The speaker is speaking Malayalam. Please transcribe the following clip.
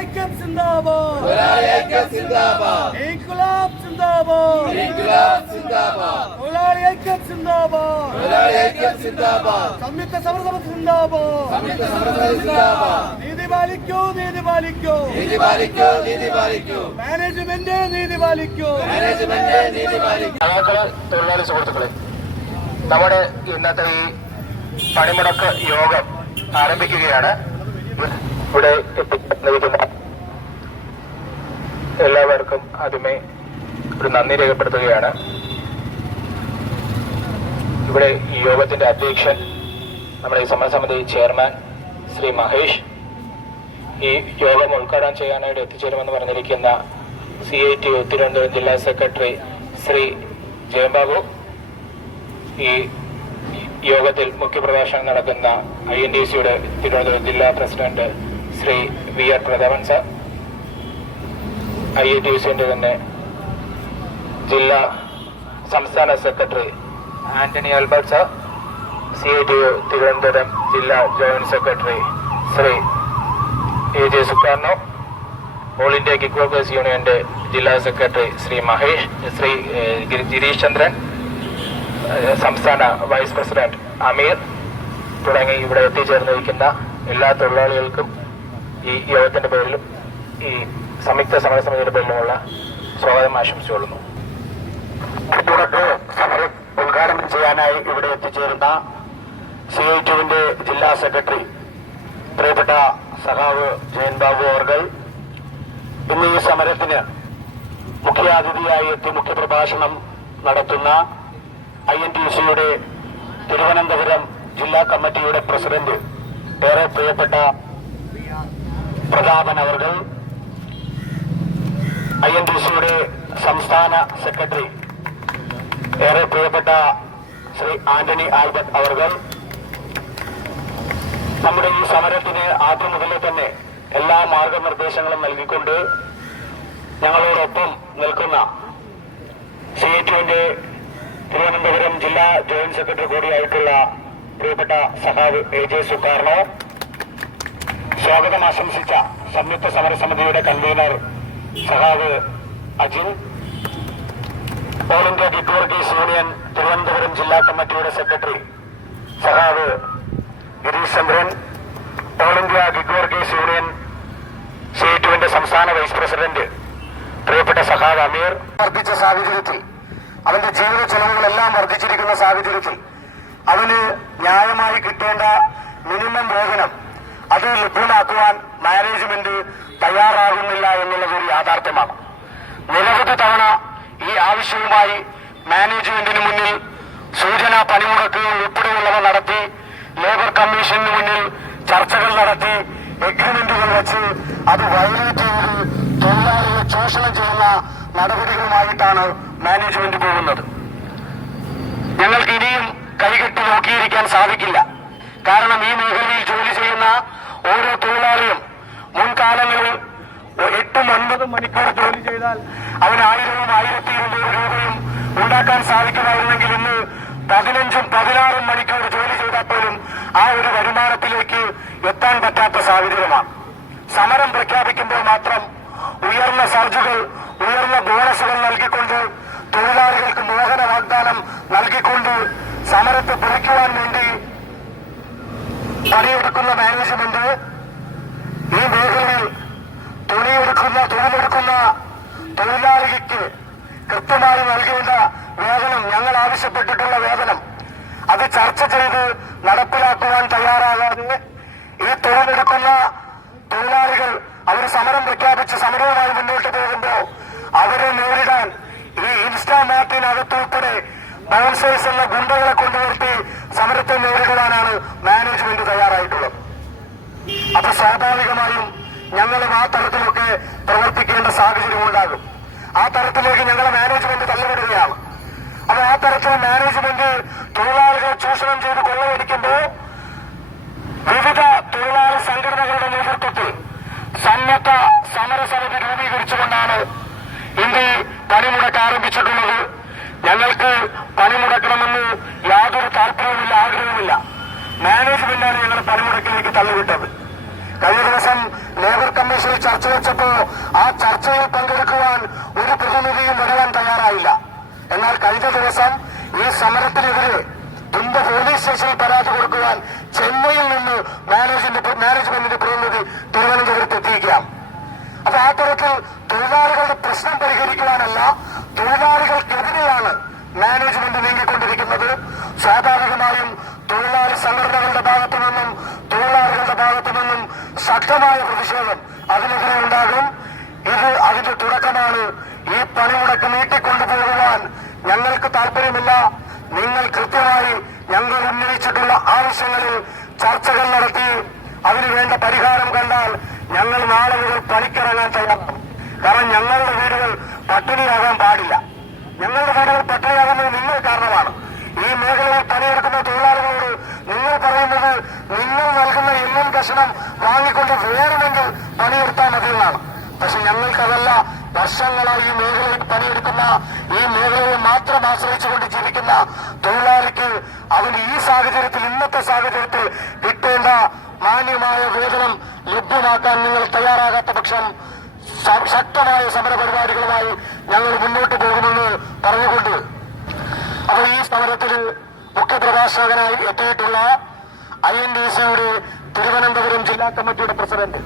ഐക്യം സിന്ദാബാദ്, ഇൻക്ലാബ് സിന്ദാബാദ്, തൊഴിലാളി ഐക്യം സിന്ദാബാദ്, സംയുക്ത സമരസമിതി സിന്ദാബാദ്. നീതി പാലിക്കൂ, നീതി പാലിക്കൂ, മാനേജ്മെന്റ് നീതി പാലിക്കൂ. തൊഴിലാളി സുഹൃത്തുക്കളെ, നമ്മുടെ ഇന്നത്തെ ഈ പണിമുടക്ക് യോഗം ആരംഭിക്കുകയാണ്. ഇവിടെ എത്തിക്കുന്ന എല്ലാവർക്കും ആദ്യമേ ഒരു നന്ദി രേഖപ്പെടുത്തുകയാണ്. ഇവിടെ ഈ യോഗത്തിന്റെ അധ്യക്ഷൻ നമ്മുടെ ഈ സമരസമിതി ചെയർമാൻ ശ്രീ മഹേഷ്, ഈ യോഗം ഉദ്ഘാടനം ചെയ്യാനായിട്ട് എത്തിച്ചേരുമെന്ന് പറഞ്ഞിരിക്കുന്ന CITU തിരുവനന്തപുരം ജില്ലാ സെക്രട്ടറി ശ്രീ ജയബാബു, ഈ യോഗത്തിൽ മുഖ്യപ്രഭാഷണം നടക്കുന്ന INTUCയുടെ തിരുവനന്തപുരം ജില്ലാ president Shri VR Prathapan sir, INTUCന്റെ തന്നെ ജില്ലാ സംസ്ഥാന secretary Antony Albert sir, CITU Thiruvananthapuram ജില്ലാ joint secretary Shri AJ Sukarno, all India gig workers യൂണിയന്റെ ജില്ലാ സെക്രട്ടറി ശ്രീ മഹേഷ്, ശ്രീ ഗിരീഷ് ചന്ദ്രൻ, സംസ്ഥാന വൈസ് പ്രസിഡന്റ് അമീർ തുടങ്ങി ഇവിടെ എത്തിച്ചേർന്നിരിക്കുന്ന എല്ലാ തൊഴിലാളികൾക്കും ഈ യോഗത്തിന്റെ പേരിലും ഈ സംയുക്ത സമരസമിതിയുടെ പേരിലുമുള്ള സ്വാഗതം ആശംസിച്ചുകൊള്ളുന്നു. സമരം ഉദ്ഘാടനം ചെയ്യാനായി ഇവിടെ എത്തിച്ചേരുന്ന CITUവിന്റെ ജില്ലാ സെക്രട്ടറി പ്രിയപ്പെട്ട സഖാവ് ജയൻ ബാബു അവർകൾ, ഇന്ന് ഈ സമരത്തിന് മുഖ്യാതിഥിയായി എത്തി മുഖ്യപ്രഭാഷണം നടത്തുന്ന INTUCയുടെ തിരുവനന്തപുരം ജില്ലാ കമ്മിറ്റിയുടെ പ്രസിഡന്റ് ഏറെ പ്രിയപ്പെട്ട പ്രതാപൻ അവർകൾ, INTUCയുടെ സംസ്ഥാന സെക്രട്ടറി ഏറെ പ്രിയപ്പെട്ട ശ്രീ ആന്റണി ആൽബർട്ട് അവർകൾ, നമ്മുടെ ഈ സമരത്തിന് ആദ്യം മുതലേ തന്നെ എല്ലാ മാർഗനിർദ്ദേശങ്ങളും നൽകിക്കൊണ്ട് ഞങ്ങളോടൊപ്പം നിൽക്കുന്ന CITUവിന്റെ തിരുവനന്തപുരം ജില്ലാ ജോയിന്റ് സെക്രട്ടറി കൂടിയായിട്ടുള്ള പ്രിയപ്പെട്ട സഖാവ് AJ സുക്കാർണോ, സ്വാഗതം ആശംസിച്ച സംയുക്ത സമരസമിതിയുടെ കൺവീനർ സഖാവ് Ajin, all India gig workers union Thiruvananthapuram ജില്ലാ കമ്മിറ്റിയുടെ സെക്രട്ടറി സഖാവ് Girish Chandran, all India gig workers union CITUവിന്റെ സംസ്ഥാന വൈസ് പ്രസിഡന്റ് പ്രിയപ്പെട്ട സഖാവ് അമീർ, വർദ്ധിച്ച സാഹചര്യത്തിൽ അവന്റെ ജീവിത ചെലവുകളെല്ലാം വർദ്ധിച്ചിരിക്കുന്ന സാഹചര്യത്തിൽ അവന് ന്യായമായി കിട്ടേണ്ട മിനിമം വേതനം അത് ലഭ്യമാക്കുവാൻ മാനേജ്മെന്റ് തയ്യാറാകുന്നില്ല എന്നുള്ളത് ഒരു യാഥാർത്ഥ്യമാണ്. നിരവധി തവണ ഈ ആവശ്യവുമായി മാനേജ്മെന്റിന് മുന്നിൽ സൂചനാ പണിമുടക്കുകൾ ഉൾപ്പെടെയുള്ളവ നടത്തി, ലേബർ കമ്മീഷന് മുന്നിൽ ചർച്ചകൾ നടത്തി, എഗ്രിമെന്റുകൾ വെച്ച് അത് വയലേറ്റ് ചെയ്ത് തൊഴിലാളികളെ ചൂഷണം ചെയ്യുന്ന നടപടികളുമായിട്ടാണ് മാനേജ്മെന്റ് പോകുന്നത്. ഞങ്ങൾക്ക് ഇനിയും കൈകെട്ടി നോക്കിയിരിക്കാൻ സാധിക്കില്ല. കാരണം ഈ മേഖലയിൽ ജോലി ചെയ്യുന്ന ഓരോ തൊഴിലാളിയും മുൻകാലങ്ങളിൽ 8-9 മണിക്കൂർ ജോലി ചെയ്താൽ അവന് 1000-ഉം 1200 രൂപയും ഉണ്ടാക്കാൻ സാധിക്കുമായിരുന്നെങ്കിൽ ഇന്ന് 15-16 മണിക്കൂർ ജോലി ചെയ്താൽ പോലും ആ ഒരു വരുമാനത്തിലേക്ക് എത്താൻ പറ്റാത്ത സാഹചര്യമാണ്. സമരം പ്രഖ്യാപിക്കുമ്പോൾ മാത്രം ഉയർന്ന സർജുകൾ, ഉയർന്ന ബോണസുകൾ നൽകിക്കൊണ്ട്, തൊഴിലാളികൾക്ക് മോഹന വാഗ്ദാനം നൽകിക്കൊണ്ട് സമരത്തെ പൊളിക്കുവാൻ വേണ്ടി പണിയെടുക്കുന്ന മാനേജ്മെന്റ് ഈ മേഖലയിൽ തൊഴിലെടുക്കുന്ന തൊഴിലാളിക്ക് കൃത്യമായി നൽകേണ്ട വേതനം, ഞങ്ങൾ ആവശ്യപ്പെട്ടിട്ടുള്ള വേതനം അത് ചർച്ച ചെയ്ത് നടപ്പിലാക്കുവാൻ തയ്യാറാകാതെ ഈ തൊഴിലെടുക്കുന്ന തൊഴിലാളികൾ അവർ സമരം പ്രഖ്യാപിച്ച് സമരവുമായി മുന്നോട്ട് പോകുമ്പോൾ അവരെ നേരിടാൻ ഈ ഇൻസ്റ്റാമാർട്ടിനകത്തുൾപ്പെടെ ബൗൺസേഴ്സ് എന്ന ഗുണ്ടകളെ കൊണ്ടുവരുത്തി സമരത്തെ നേരിടുവാനാണ് മാനേജ്മെന്റ് തയ്യാറായിട്ടുള്ളത്. അപ്പൊ സ്വാഭാവികമായും ഞങ്ങളും ആ തരത്തിലൊക്കെ പ്രവർത്തിക്കേണ്ട സാഹചര്യം ഉണ്ടാകും. ആ തരത്തിലേക്ക് ഞങ്ങളെ മാനേജ്മെന്റ് തള്ളിവിടുകയാണ്. അപ്പൊ ആ തരത്തിൽ മാനേജ്മെന്റ് തൊഴിലാളികളെ ചൂഷണം ചെയ്ത് കൊള്ളയടിക്കുമ്പോൾ വിവിധ തൊഴിലാളി സംഘടനകളുടെ നേതൃത്വത്തിൽ സന്നദ്ധ സമരസമിതി രൂപീകരിച്ചുകൊണ്ടാണ് ഇന്ത്യ പണിമുടക്ക് ആരംഭിച്ചിട്ടുള്ളത്. ഞങ്ങൾക്ക് പണിമുടക്കണമെന്ന് യാതൊരു താല്പര്യവുമില്ല, ആഗ്രഹവുമില്ല. മാനേജ്മെന്റാണ് ഞങ്ങൾ പണിമുടക്കിലേക്ക് തള്ളിവിട്ടത്. കഴിഞ്ഞ ദിവസം ലേബർ കമ്മീഷനിൽ ചർച്ച വെച്ചപ്പോ ആ ചർച്ചയിൽ പങ്കെടുക്കുവാൻ ഒരു പ്രതിനിധിയും വരുവാൻ തയ്യാറായില്ല. എന്നാൽ കഴിഞ്ഞ ദിവസം ഈ സമരത്തിനെതിരെ തുമ്പ പോലീസ് സ്റ്റേഷനിൽ പരാതി കൊടുക്കുവാൻ ചെന്നൈയിൽ നിന്ന് മാനേജ്മെന്റിന്റെ പ്രതിനിധി തിരുവനന്തപുരത്ത് എത്തിയിരിക്കാം. അപ്പൊ ആ തരത്തിൽ തൊഴിലാളികളുടെ പ്രശ്നം പരിഹരിക്കുവാനല്ല, തൊഴിലാളികൾക്കെതിരെയാണ് മാനേജ്മെന്റ് നീങ്ങിക്കൊണ്ടിരിക്കുന്നത്. സ്വാഭാവികമായും തൊഴിലാളി സംഘടനകളുടെ ഭാഗത്തു നിന്നും ശക്തമായ പ്രതിഷേധം അതിനെതിരെ ഉണ്ടാകും. ഇത് അതിന്റെ തുടക്കമാണ്. ഈ പണിമുടക്ക് നീട്ടിക്കൊണ്ടുപോകുവാൻ ഞങ്ങൾക്ക് താല്പര്യമില്ല. നിങ്ങൾ കൃത്യമായി ഞങ്ങൾ ഉന്നയിച്ചിട്ടുള്ള ആവശ്യങ്ങളിൽ ചർച്ചകൾ നടത്തി അതിനുവേണ്ട പരിഹാരം കണ്ടാൽ ഞങ്ങൾ നാളെ മുതൽ പണിക്കിറങ്ങാൻ തയ്യാറാണ്. കാരണം ഞങ്ങളുടെ വീടുകൾ പട്ടിണിയാകാൻ പാടില്ല. ഞങ്ങളുടെ വീടുകൾ പട്ടിണിയാകുന്നത് നിങ്ങൾ കാരണമാണ്. ഈ മേഖലയിൽ പണിയെടുക്കുന്ന തൊഴിലാളികളോട് നിങ്ങൾ പറയുന്നത് നിങ്ങൾ നൽകുന്ന എണ്ണൻ കഷണം വാങ്ങിക്കൊണ്ട് വേണമെങ്കിൽ പണിയെടുത്താൽ മതിയെന്നാണ്. പക്ഷെ ഞങ്ങൾക്കതല്ല. വർഷങ്ങളായി ഈ മേഖലയിൽ പണിയെടുക്കുന്ന, ഈ മേഖലയെ മാത്രം ആശ്രയിച്ചുകൊണ്ട് ജീവിക്കുന്ന തൊഴിലാളിക്ക് അവന് ഈ സാഹചര്യത്തിൽ, ഇന്നത്തെ സാഹചര്യത്തിൽ കിട്ടേണ്ട മാന്യമായ വേതനം ലഭ്യമാക്കാൻ നിങ്ങൾ തയ്യാറാകാത്ത പക്ഷം ശക്തമായ സമര പരിപാടികളുമായി ഞങ്ങൾ മുന്നോട്ട് പോകുമെന്ന് പറഞ്ഞുകൊണ്ട്, അപ്പോൾ ഈ സമരത്തിൽ മുഖ്യപ്രഭാഷകനായി എത്തിയിട്ടുള്ള INDC-യുടെ തിരുവനന്തപുരം ജില്ലാ കമ്മിറ്റിയുടെ പ്രസിഡന്റ്